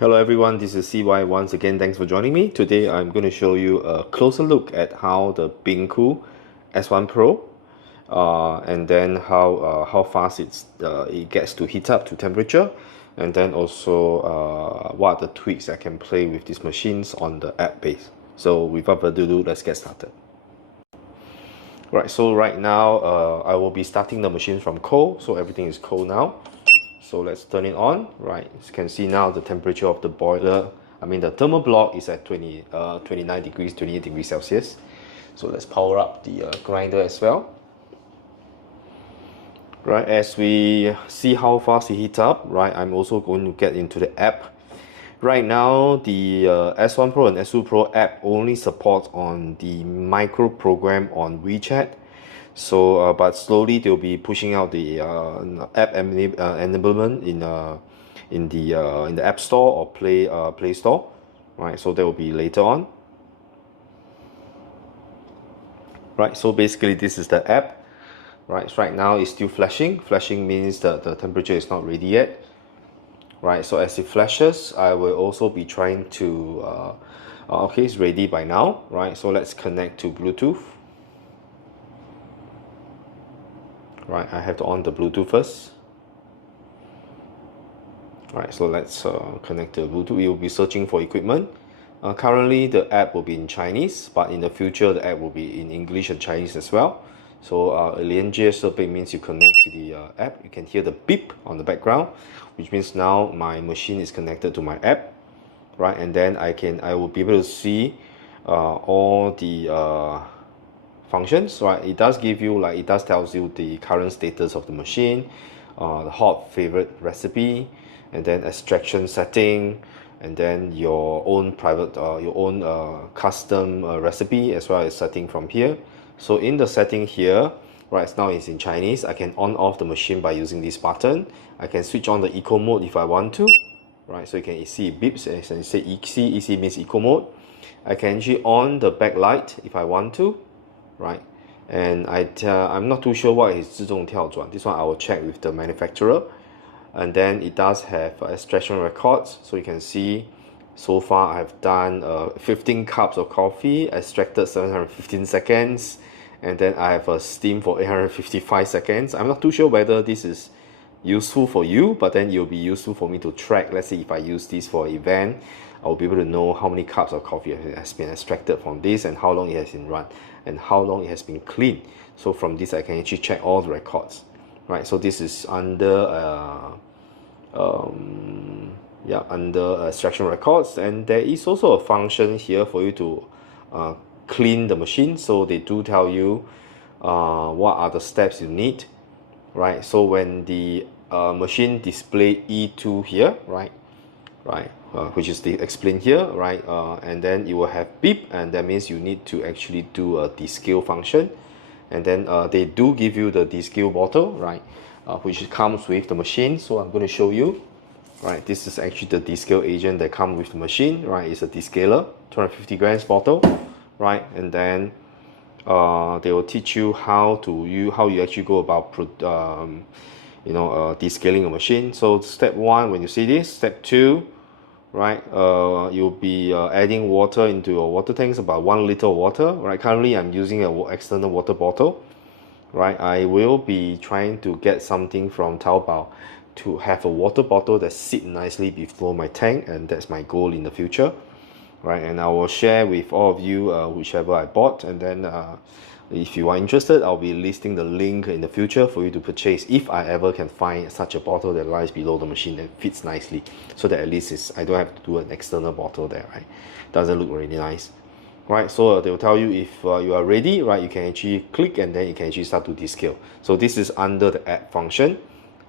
Hello everyone, this is CY once again. Thanks for joining me. Today I'm going to show you a closer look at how the Bincoo S1 Pro and then how fast it gets to heat up to temperature, and then also what are the tweaks I can play with these machines on the app base. So without further ado, let's get started. Right, so right now I will be starting the machine from cold, so everything is cold now. So let's turn it on. Right, as you can see now the temperature of the boiler, the thermal block is at 29 degrees, 28 degrees Celsius. So let's power up the grinder as well. Right, as we see how fast it heats up, right, I'm also going to get into the app. Right now, the S1 Pro and S2 Pro app only supports on the micro program on WeChat. So, but slowly they'll be pushing out the app enablement in the App Store or Play Store, right? So that will be later on, right? So basically, this is the app, right? Right now it's still flashing. Flashing means that the temperature is not ready yet, right? So as it flashes, I will also be trying to okay, it's ready by now, right? So let's connect to Bluetooth. Right, I have to on the Bluetooth first. Alright, so let's connect the Bluetooth. We will be searching for equipment. Currently, the app will be in Chinese, but in the future, the app will be in English and Chinese as well. So, 连接设备 means you connect to the app. You can hear the beep on the background, which means now my machine is connected to my app, right? And then I will be able to see all the functions, right? It does give you, like, it does tells you the current status of the machine, the hot favorite recipe, and then extraction setting, and then your own private your own custom recipe, as well as setting from here. So in the setting here, right now it's in Chinese. I can on off the machine by using this button. I can switch on the eco mode if I want to, right? So you can see it beeps and it say EC. EC means eco mode. I can actually on the backlight if I want to, right? And I'm not too sure what is 自动跳转. This one I will check with the manufacturer. And then it does have extraction records, so you can see so far I've done 15 cups of coffee, extracted 715 seconds, and then I have a steam for 855 seconds. I'm not too sure whether this is useful for you, but then it'll be useful for me to track. Let's say if I use this for an event, I'll be able to know how many cups of coffee has been extracted from this, and how long it has been run, and how long it has been cleaned. So from this I can actually check all the records, right? So this is under under extraction records, and there is also a function here for you to clean the machine. So they do tell you what are the steps you need, right? So when the machine display E2 here, right, which is explained here, right, and then you will have beep, and that means you need to actually do a descale function. And then they do give you the descale bottle, right, which comes with the machine. So I'm going to show you, right? This is actually the descale agent that comes with the machine, right? It's a descaler, 250 grams bottle, right? And then they will teach you how you actually go about descaling a machine. So step 1, when you see this, step 2, right, you'll be adding water into your water tanks, about 1 liter of water, right? Currently I'm using an external water bottle, right? I will be trying to get something from Taobao to have a water bottle that sits nicely below my tank, and that's my goal in the future, right? And I will share with all of you whichever I bought, and then if you are interested, I'll be listing the link in the future for you to purchase if I ever can find such a bottle that lies below the machine that fits nicely, so that at least I don't have to do an external bottle there, right? Doesn't look really nice, right? So they will tell you if you are ready, right? You can actually click, and then you can actually start to descale. So this is under the app function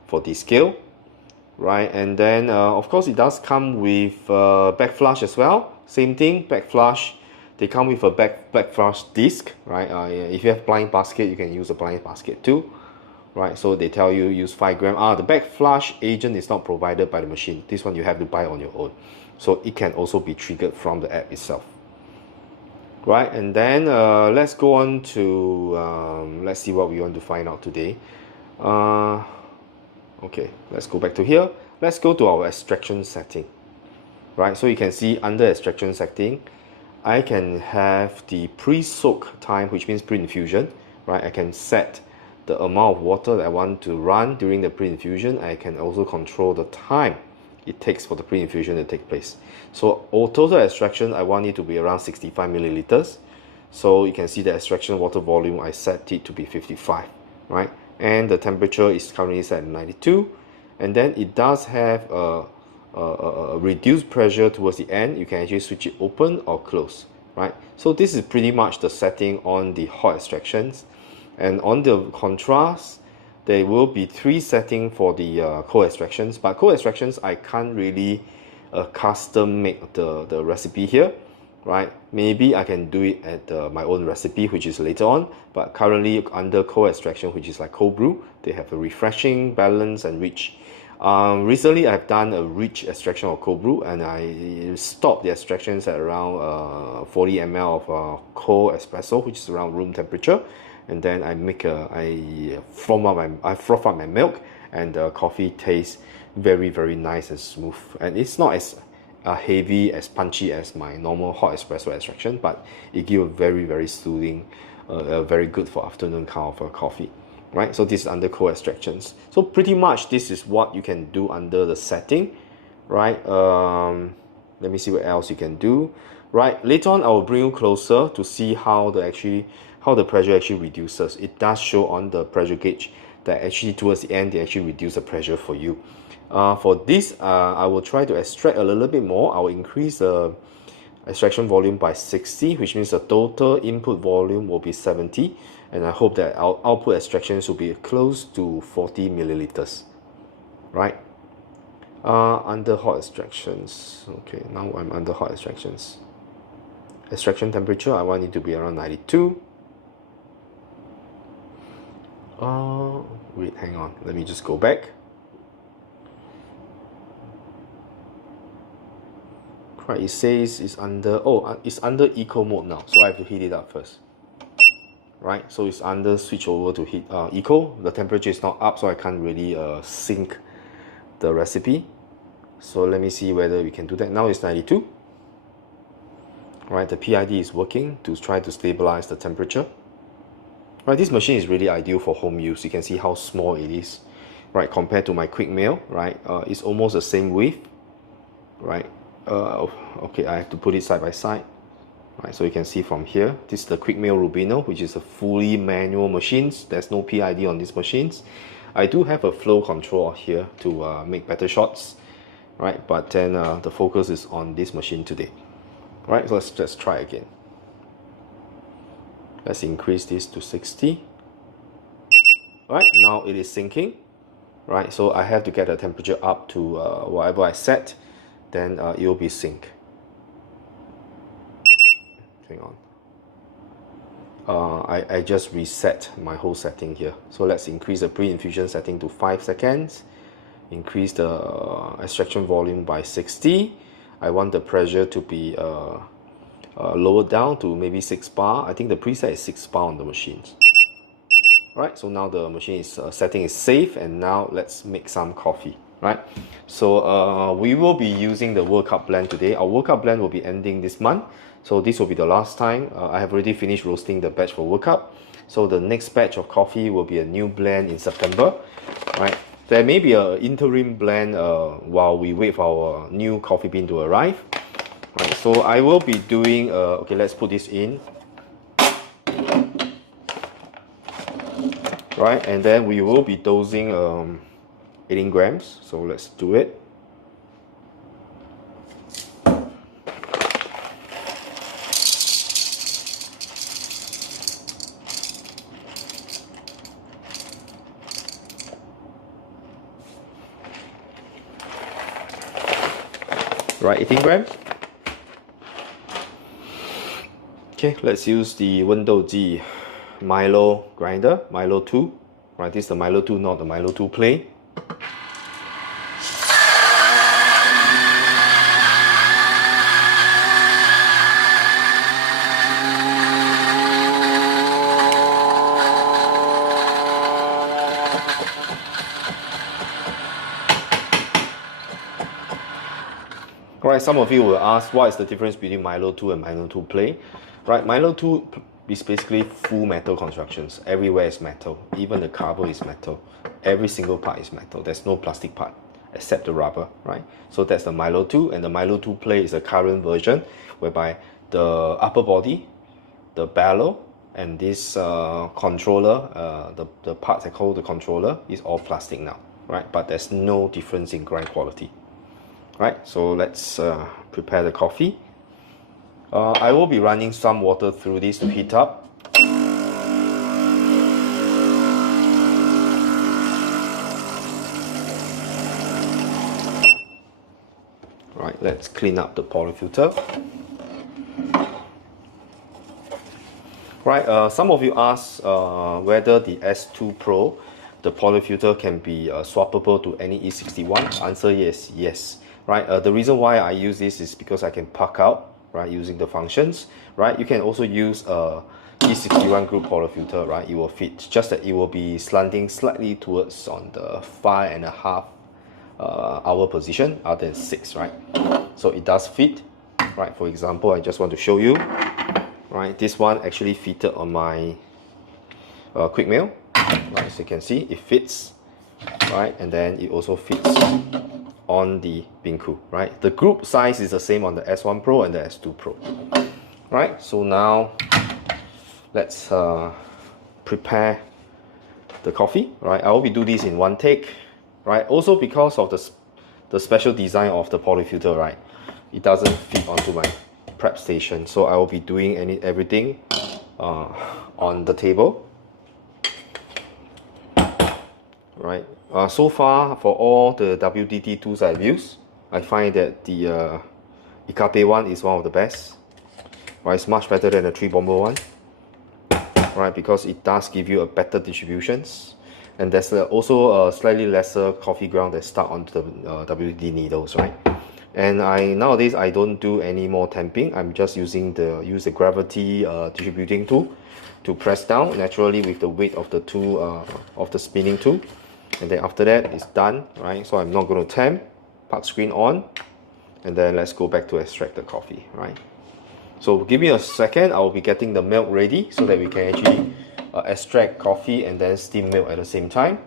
for descale, right? And then of course it does come with back flush as well. Same thing, back flush. They come with a back flush disc, right? If you have blind basket, you can use a blind basket too, right? So they tell you use 5 gram. The back flush agent is not provided by the machine. This one you have to buy on your own. So it can also be triggered from the app itself, right? And then let's go on to let's see what we want to find out today. Okay, let's go back to here. Let's go to our extraction setting. right? So you can see under extraction setting, I can have the pre-soak time, which means pre-infusion, right? I can set the amount of water that I want to run during the pre-infusion. I can also control the time it takes for the pre-infusion to take place. So total extraction, I want it to be around 65 milliliters. So you can see the extraction water volume, I set it to be 55, right? And the temperature is currently set at 92. And then it does have a reduced pressure towards the end. You can actually switch it open or close, right? So this is pretty much the setting on the hot extractions. And on the contrast, there will be 3 settings for the cold extractions, but cold extractions I can't really custom make the recipe here, right? Maybe I can do it at my own recipe, which is later on, but currently under cold extraction, which is like cold brew, they have a refreshing, balanced and rich. Recently I've done a rich extraction of cold brew, and I stopped the extractions at around 40 ml of cold espresso, which is around room temperature. And then I froth up my milk, and the coffee tastes very, very nice and smooth. And it's not as heavy, as punchy as my normal hot espresso extraction, but it gives a very, very soothing, very good for afternoon kind of coffee, right? So this is under cold extractions. So pretty much this is what you can do under the setting, right? Let me see what else you can do. Right, later on I will bring you closer to see how the pressure actually reduces. It does show on the pressure gauge that actually towards the end they actually reduce the pressure for you. For this, I will try to extract a little bit more. I will increase the extraction volume by 60, which means the total input volume will be 70, and I hope that our output extractions will be close to 40 milliliters, right? Under hot extractions. Okay, now I'm under hot extractions. Extraction temperature, I want it to be around 92. Wait, hang on, let me just go back. Right, it says it's under, it's under eco mode now, so I have to heat it up first. Right, so it's under switch over to heat eco. The temperature is not up, so I can't really sync the recipe. So let me see whether we can do that. Now it's 92. Right, the PID is working to try to stabilize the temperature. Right, this machine is really ideal for home use. You can see how small it is, right, compared to my quick meal, right? It's almost the same width, right? Okay, I have to put it side by side, right? So you can see from here, this is the quick meal Rubino, which is a fully manual machines. There's no PID on these machines. I do have a flow control here to make better shots, right? But then the focus is on this machine today. Right, so let's just try again. Let's increase this to 60. Right, now it is syncing. Right, so I have to get the temperature up to whatever I set, then it will be sync. Hang on. I just reset my whole setting here. So let's increase the pre-infusion setting to 5 seconds. Increase the extraction volume by 60. I want the pressure to be lowered down to maybe 6 bar. I think the preset is 6 bar on the machines. Right, so now the machine is setting is safe, and now let's make some coffee. Right, so we will be using the World Cup blend today. Our World Cup blend will be ending this month, so this will be the last time. I have already finished roasting the batch for World Cup, so the next batch of coffee will be a new blend in September. Right, there may be an interim blend while we wait for our new coffee bean to arrive. Right, so I will be doing, okay, let's put this in. Right, and then we will be dosing 18 grams, so let's do it. Right, 18 grams. Okay, let's use the Wendougee Milo grinder, Milo 2. Right, this is the Milo 2, not the Milo 2 plain. Right, some of you will ask what is the difference between Milo 2 and Milo 2 Play. Right, Milo 2 is basically full metal constructions. Everywhere is metal. Even the carbo is metal. Every single part is metal. There's no plastic part except the rubber, right? So that's the Milo 2, and the Milo 2 Play is a current version whereby the upper body, the bellow, and this controller, the parts that hold the controller is all plastic now, right? But there's no difference in grind quality. Right, so let's prepare the coffee. I will be running some water through this to heat up. Right, let's clean up the polyfilter. Right, some of you asked whether the S2 Pro, the polyfilter can be swappable to any E61. Answer is yes. Right, the reason why I use this is because I can puck out, right, using the functions. Right, you can also use a E61 group polyfilter. Right, it will fit, just that it will be slanting slightly towards on the 5.5 hour position other than 6. Right, so it does fit. Right, for example, I just want to show you. Right, this one actually fitted on my quick mail. Right, so you can see it fits. Right, and then it also fits on the Bincoo. Right, the group size is the same on the S1 Pro and the S2 Pro. Right, so now let's prepare the coffee. Right, I will be do this in one take. Right, also because of the special design of the polyfilter, right, it doesn't fit onto my prep station, so I will be doing everything on the table. Right, so far for all the WDT tools I've used, I find that the Ikape one is one of the best. Right, it's much better than the 3-bomber one. Right, because it does give you a better distributions, and there's also a slightly lesser coffee ground that's stuck onto the WDT needles. Right, and nowadays I don't do any more tamping. I'm just using the gravity distributing tool to press down naturally with the weight of the tool of the spinning tool. And then after that it's done. Right, so I'm not going to tamp. Park screen on, and then let's go back to extract the coffee. Right, so give me a second. I will be getting the milk ready so that we can actually extract coffee and then steam milk at the same time.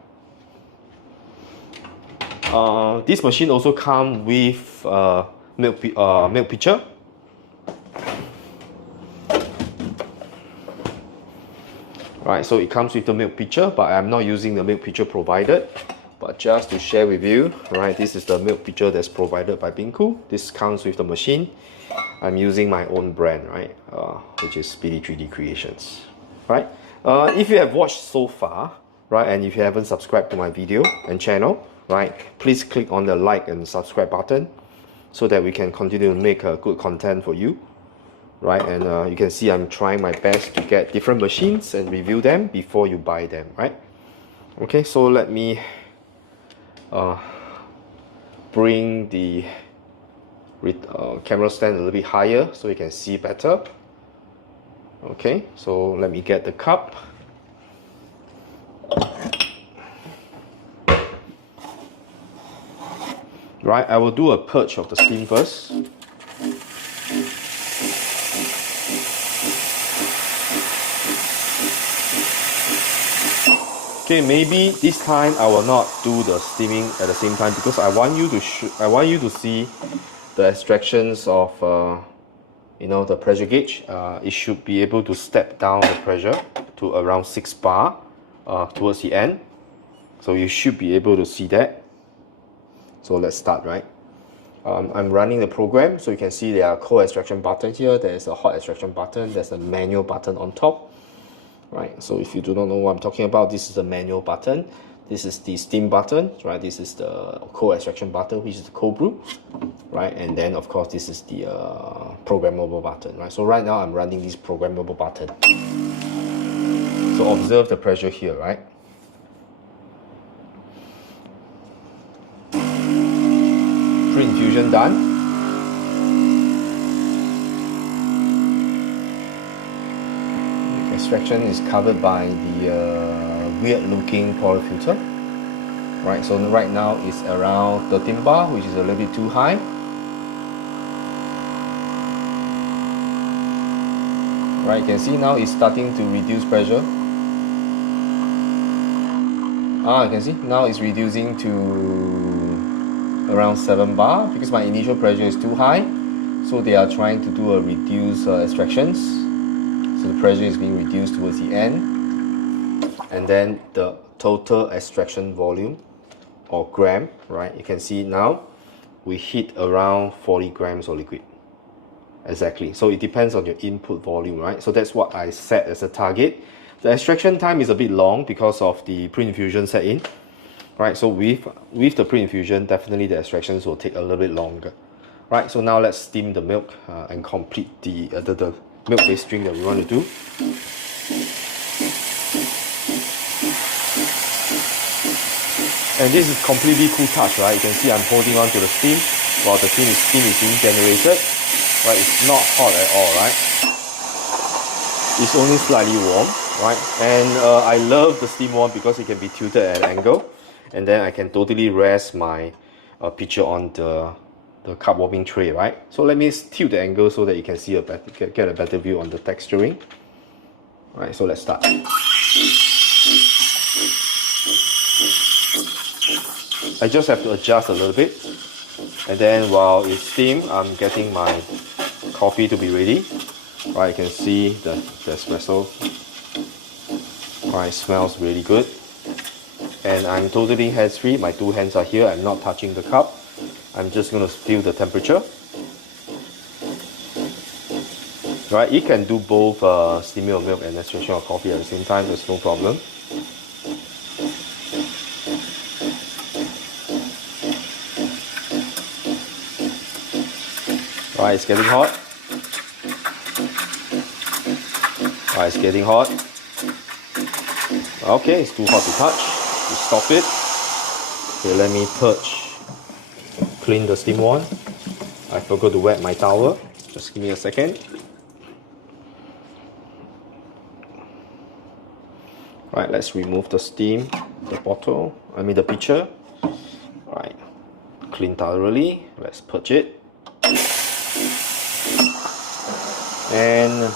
This machine also comes with milk pitcher. Right, so it comes with the milk pitcher, but I'm not using the milk pitcher provided. But just to share with you, right, this is the milk pitcher that's provided by Bincoo. This comes with the machine. I'm using my own brand, right, which is Speedy 3D Creations. Right, if you have watched so far, right, and if you haven't subscribed to my video and channel, right, please click on the like and subscribe button so that we can continue to make good content for you. Right, and you can see I'm trying my best to get different machines and review them before you buy them. Right, okay, so let me bring the camera stand a little bit higher so you can see better. Okay, so let me get the cup. Right, I will do a purge of the steam first. Okay, maybe this time I will not do the steaming at the same time because I want you to see the extractions of you know, the pressure gauge. It should be able to step down the pressure to around 6 bar towards the end. So you should be able to see that. So let's start. Right, I'm running the program, so you can see there are cold extraction button here. There's a hot extraction button. There's a manual button on top. Right, so if you do not know what I'm talking about, this is the manual button. This is the steam button. Right, this is the cold extraction button, which is the cold brew. Right, and then of course this is the programmable button. Right, so right now I'm running this programmable button. So observe the pressure here. Right, pre-infusion done. Extraction is covered by the weird looking polyfilter. Right, so right now it's around 13 bar, which is a little bit too high. Right, you can see now it's starting to reduce pressure. You can see now it's reducing to around 7 bar because my initial pressure is too high. So they are trying to do a reduce extractions. So the pressure is being reduced towards the end. And then the total extraction volume or gram, right? You can see now we hit around 40 grams of liquid. Exactly. So it depends on your input volume, right? So that's what I set as a target. The extraction time is a bit long because of the pre-infusion set in, right? So with the pre-infusion, definitely the extractions will take a little bit longer, right? So now let's steam the milk and complete the milk-based drink that we want to do. And this is completely cool touch, right? You can see I'm holding on to the steam while the steam is being generated. Right, it's not hot at all, right? It's only slightly warm, right? And I love the steam one because it can be tilted at an angle, and then I can totally rest my pitcher on the cup warming tray, right? So let me tilt the angle so that you can see get a better view on the texturing. Right, so let's start. I just have to adjust a little bit, and then while it's steamed, I'm getting my coffee to be ready. Right, you can see the espresso. Right, smells really good. And I'm totally hands-free. My two hands are here. I'm not touching the cup. I'm just going to feel the temperature. Right, you can do both steaming of milk and extraction of coffee at the same time. There's no problem. Right, it's getting hot. Right, it's getting hot. Okay, it's too hot to touch. You stop it. Okay, let me clean the steam one. I forgot to wet my towel. Just give me a second. Right, let's remove the steam, the pitcher. Right, clean thoroughly. Let's purge it. And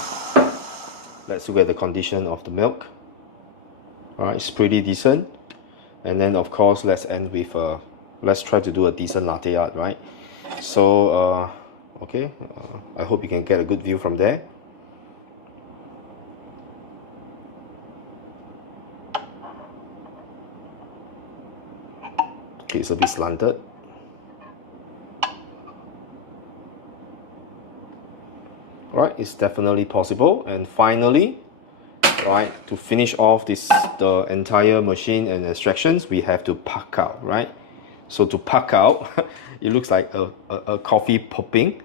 let's look at the condition of the milk. Alright, it's pretty decent. And then of course let's end with let's try to do a decent latte art, right? So okay, I hope you can get a good view from there. Okay, it's a bit slanted. Right, it's definitely possible. And finally, right, to finish off the entire machine and extractions, we have to puck out, right? So to puck out, it looks like a coffee popping,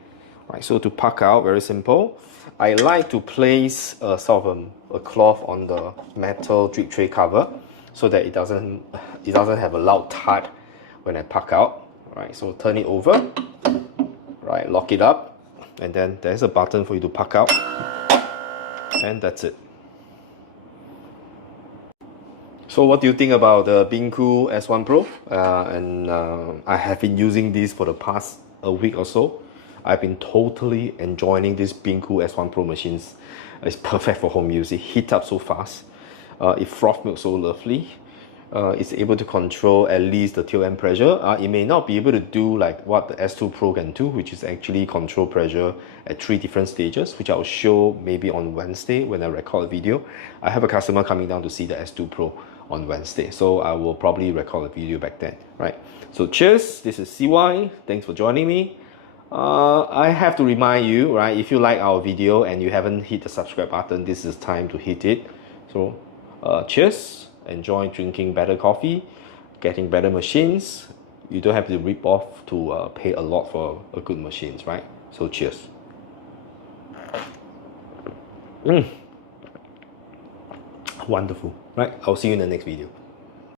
right? So to puck out, very simple. I like to place sort of a cloth on the metal drip tray cover so that it doesn't have a loud thud when I puck out, right? So turn it over, right, lock it up. And then there's a button for you to puck out, and that's it. So what do you think about the Bincoo S1 Pro? I have been using this for the past a week or so. I've been totally enjoying this Bincoo S1 Pro machines. It's perfect for home use. It heats up so fast. It froth milk so lovely. It's able to control at least the tail end pressure. It may not be able to do like what the S2 Pro can do, which is actually control pressure at 3 different stages, which I'll show maybe on Wednesday when I record a video. I have a customer coming down to see the S2 Pro on Wednesday, so I will probably record a video back then, right? So cheers, this is CY, thanks for joining me. I have to remind you, right, if you like our video and you haven't hit the subscribe button, this is time to hit it. So cheers. Enjoy drinking better coffee, getting better machines. You don't have to rip off to pay a lot for a good machines, right? So cheers. Wonderful, right? I'll see you in the next video.